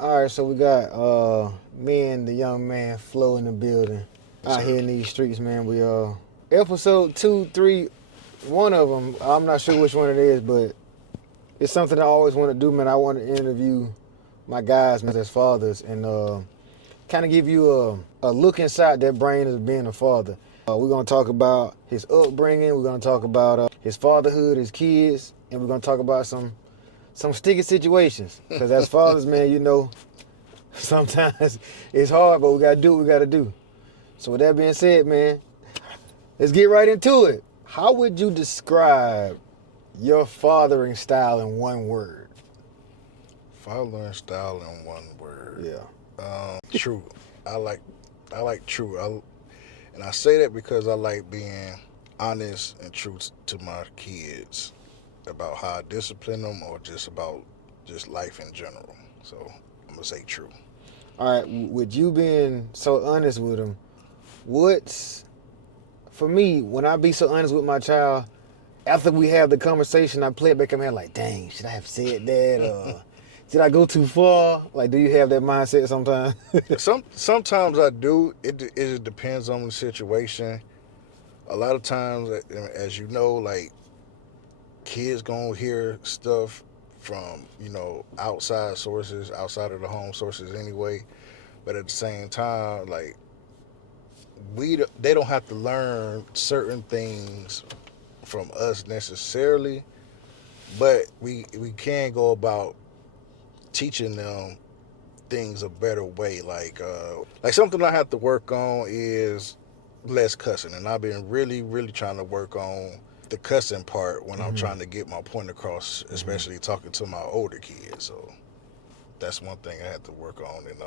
All right, so we got me and the young man Flo in the building Yes, out sir. here in these streets, man. We episode 2, 3, one of them. I'm not sure which one it is, but it's something I always want to do, man. I want to interview my guys, man, as fathers, and kind of give you a look inside their brain as being a father. We're gonna talk about his upbringing. We're gonna talk about his fatherhood, his kids, and we're gonna talk about some sticky situations. Because as fathers, man, you know. Sometimes it's hard, but we gotta do what we gotta do. So with that being said, man, let's get right into it. How would you describe your fathering style in one word? Following style in one word. Yeah. True. I like true. And I say that because I like being honest and true to my kids about how I discipline them or just about just life in general. So I'm gonna say true. All right. With you being so honest with them, what's for me when I be so honest with my child? After we have the conversation, I play it back in my head like, dang, should I have said that? Or did I go too far? Like, do you have that mindset sometimes? Sometimes I do. It depends on the situation. A lot of times, as you know, like kids gonna hear stuff from outside sources, outside of the home sources anyway. But at the same time, like they don't have to learn certain things from us necessarily, but we can go about teaching them things a better way. Like something I have to work on is less cussing, and I've been really trying to work on the cussing part when I'm Mm-hmm. trying to get my point across, Mm-hmm. especially talking to my older kids. So that's one thing I had to work on, and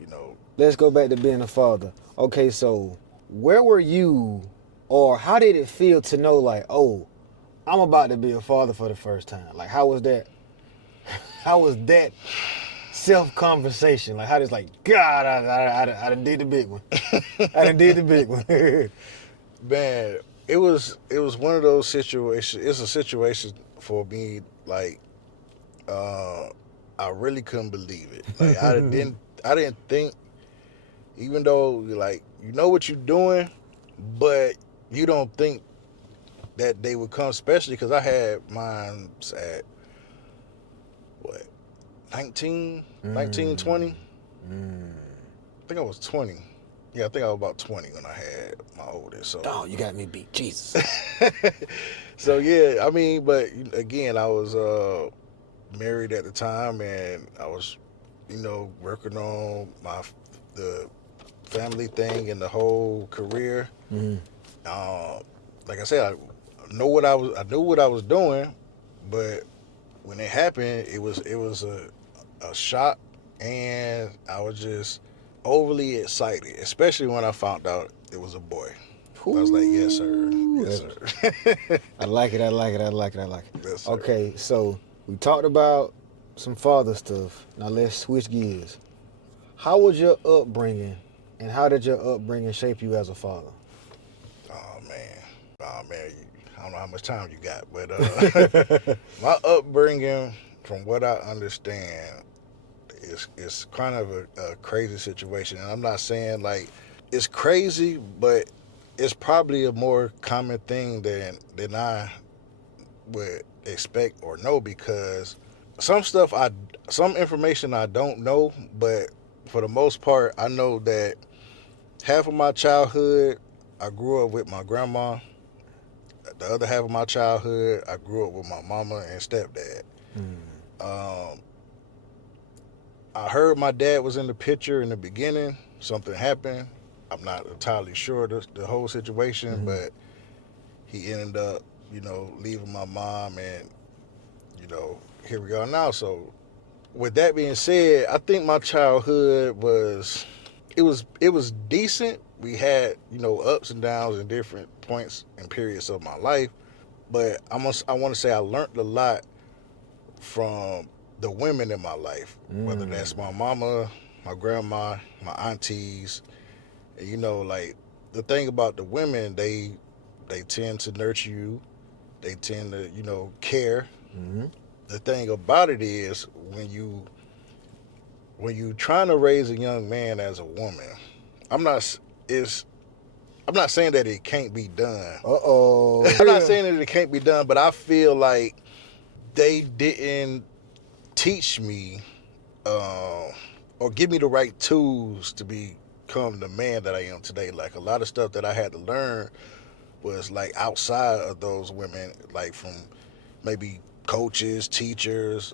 you know, Let's go back to being a father. Okay, so where were you, or how did it feel to know, like, oh, I'm about to be a father for the first time? Like, how was that? How was that self conversation? Like, how does like, God, I done did the big one. I done did the big one. man, it was one of those situations. It's a situation for me like uh, I really couldn't believe it. Like I didn't think, even though like you know what you're doing, but you don't think that they would come, especially because I had mine at what 19, 19, mm, 20. mm. I think I was 20. Yeah, I think I was about 20 when I had my oldest. So, Oh, you got me beat. Jesus. so yeah, I mean, but again, I was married at the time, and I was, working on the family thing and the whole career. Mm-hmm. Um, like I said, I knew what I was doing, but when it happened, it was a shock, and I was just overly excited, especially when I found out it was a boy. I was like, yes, sir, Ooh, yes, sir, I like it. I like it. I like it. I like it. yes, sir. Okay, so we talked about some father stuff. Now let's switch gears. How was your upbringing, and how did your upbringing shape you as a father? Oh man, I don't know how much time you got, but my upbringing, from what I understand, is kind of a crazy situation, and I'm not saying like it's crazy, but it's probably a more common thing than I would expect or know, because some stuff some information I don't know, but for the most part, I know that half of my childhood I grew up with my grandma. The other half of my childhood I grew up with my mama and stepdad. Mm, Um, I heard my dad was in the picture in the beginning. Something happened. I'm not entirely sure the whole situation, mm-hmm. but he ended up, leaving my mom, and here we are now. So, with that being said, I think my childhood was decent. We had ups and downs in different points and periods of my life, but I want to say I learned a lot from the women in my life, whether Mm, that's my mama, my grandma, my aunties. And, like the thing about the women, they tend to nurture you. They tend to care. mm-hmm. The thing about it is when you when you're trying to raise a young man as a woman, I'm not is I'm not saying that it can't be done. I'm not saying that it can't be done, but I feel like they didn't teach me or give me the right tools to become the man that I am today. Like a lot of stuff that I had to learn was like outside of those women, like from maybe coaches, teachers,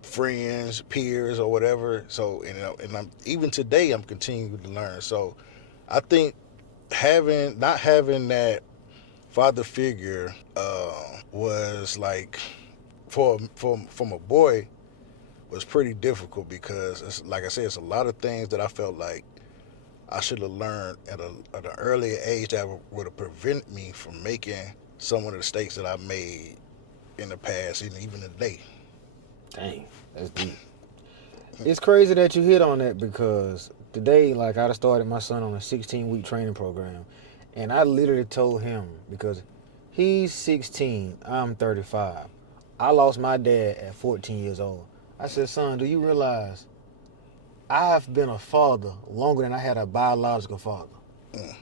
friends, peers, or whatever. So, and I'm even today I'm continuing to learn. So, I think not having that father figure was like from a boy was pretty difficult because it's, like I said, it's a lot of things that I felt like I should have learned at an earlier age that would have prevented me from making some of the mistakes that I made in the past and even today. Dang, that's deep. It's crazy that you hit on that because today, like, I started my son on a 16-week training program, and I literally told him because he's 16, I'm 35. I lost my dad at 14 years old. I said, son, do you realize I've been a father longer than I had a biological father? Mm.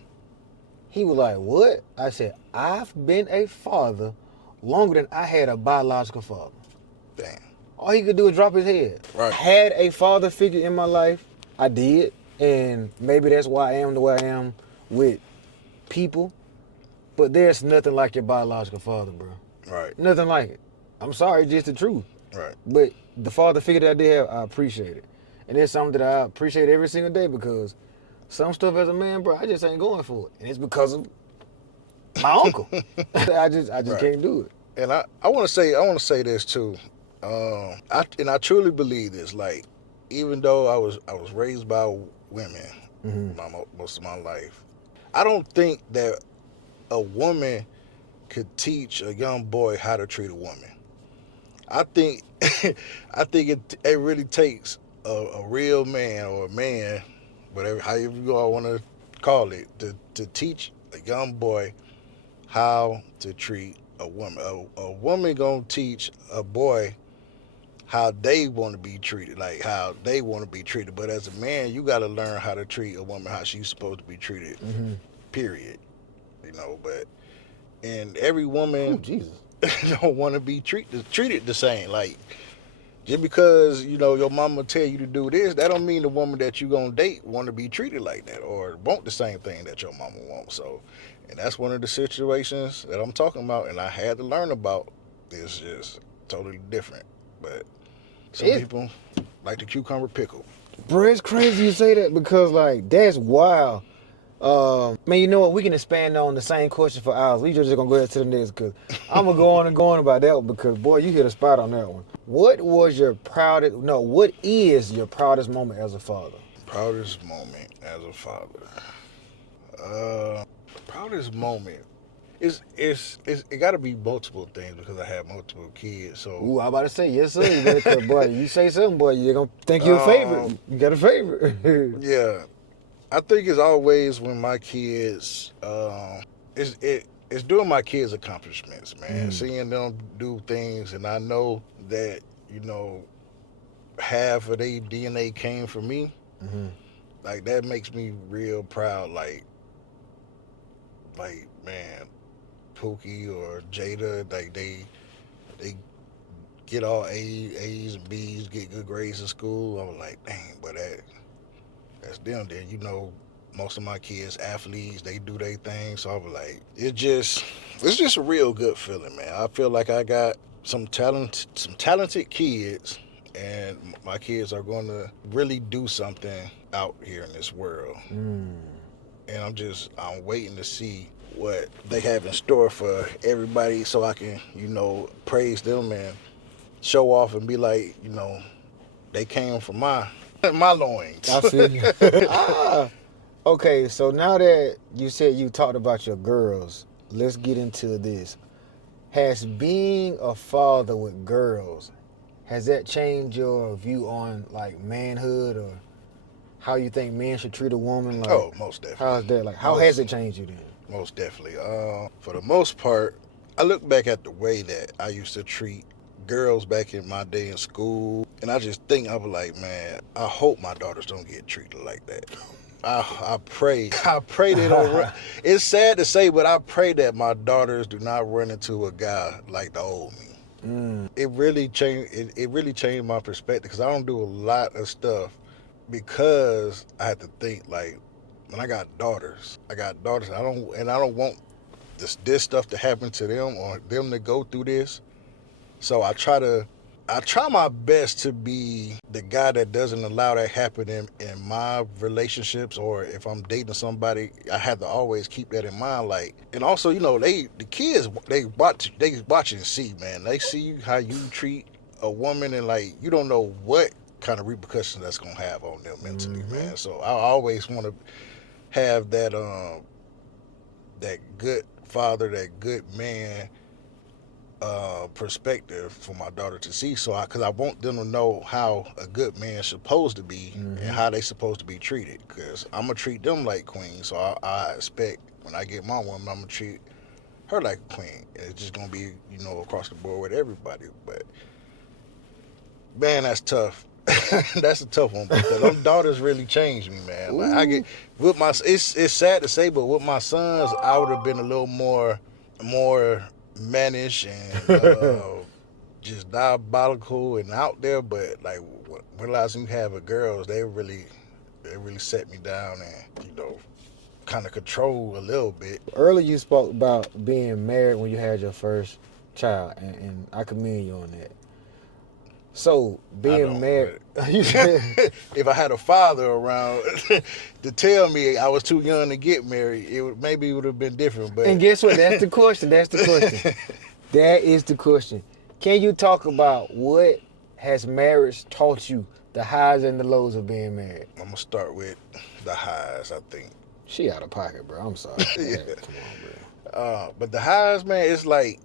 He was like, what? I said, I've been a father longer than I had a biological father. Damn. All he could do was drop his head. Right. I had a father figure in my life. I did. And maybe that's why I am the way I am with people. But there's nothing like your biological father, bro. Right. Nothing like it. I'm sorry, it's just the truth. Right. But the father figure that I did have, I appreciate it. And it's something that I appreciate every single day because some stuff as a man, bro, I just ain't going for it. And it's because of my uncle. I just Right. can't do it. And I want to say this too. I truly believe this. Like, even though I was raised by women most of my life, I don't think that a woman could teach a young boy how to treat a woman. I think I think it really takes a real man or a man, whatever however you all want to call it, to teach a young boy how to treat a woman. A woman gonna teach a boy how they want to be treated, like how they want to be treated. But as a man, you got to learn how to treat a woman how she's supposed to be treated. Mm-hmm. Period. But and every woman Ooh, Jesus. don't want to be treated the same. Like, just because your mama tell you to do this, that don't mean the woman that you gonna date want to be treated like that or want the same thing that your mama wants. So, and that's one of the situations that I'm talking about, and I had to learn about. It's just totally different. But some people like the cucumber pickle. Bro, it's crazy you say that because, like, that's wild. Man, you know what? We can expand on the same question for hours. We just gonna go ahead to the next because I'm gonna go on and go on about that one because, boy, you hit a spot on that one. What is your proudest moment as a father? Proudest moment as a father. Proudest moment. It got to be multiple things because I have multiple kids. So Ooh, I'm about to say yes, sir. You better, boy, you say something, boy, you're gonna think you're a favorite. You got a favorite. yeah, I think it's always when my kids. It's doing my kids' accomplishments, man. Seeing them do things, and I know that half of their DNA came from me. Mm-hmm. Like that makes me real proud. Like man, Pookie or Jada, like they get all A's and B's, get good grades in school. I was like, dang, but that's them. Then most of my kids athletes, they do their thing. So I was like, it's just a real good feeling, man. I feel like I got some talented kids, and my kids are going to really do something out here in this world. And I'm waiting to see what they have in store for everybody so I can, praise them and show off and be like, they came from my loins. I feel you. Okay, so now that you said you talked about your girls, let's get into this. Has being a father with girls, has that changed your view on like manhood or how you think men should treat a woman? Like, Oh, most definitely. how's that? Like, how has it changed you then? Most definitely. For the most part, I look back at the way that I used to treat girls back in my day in school, and I just think I was like, man, I hope my daughters don't get treated like that. I pray they don't run. It's sad to say, but I pray that my daughters do not run into a guy like the old me. It really changed. It really changed my perspective because I don't do a lot of stuff because I had to think like when I got daughters. I don't want this stuff to happen to them or them to go through this. So I try my best to be the guy that doesn't allow that happen in my relationships, or if I'm dating somebody, I have to always keep that in mind. Like, and also, you know, the kids watch and see, man. They see how you treat a woman, and like you don't know what kind of repercussions that's gonna have on them mentally, man. So I always want to have that good father, that good man perspective for my daughter to see. So, because I want them to know how a good man's supposed to be and how they supposed to be treated. Because I'm gonna treat them like queens. So I expect when I get my woman, I'm gonna treat her like a queen. And it's just gonna be, you know, across the board with everybody. But man, that's tough. That's a tough one because them daughters really changed me, man. Like I get with my, it's sad to say, but with my sons, I would have been a little more mannish and just diabolical and out there. But like realizing you have a girls, they really set me down and, you know, kind of control a little bit. Earlier you spoke about being married when you had your first child, and I commend you on that. So being married, if I had a father around to tell me I was too young to get married, maybe it would have been different. But and guess what? That's the question. That is the question. Can you talk about what has marriage taught you, the highs and the lows of being married? I'm gonna start with the highs, I think. She out of pocket, bro. I'm sorry. Yeah. Come on, bro. But the highs, man, it's like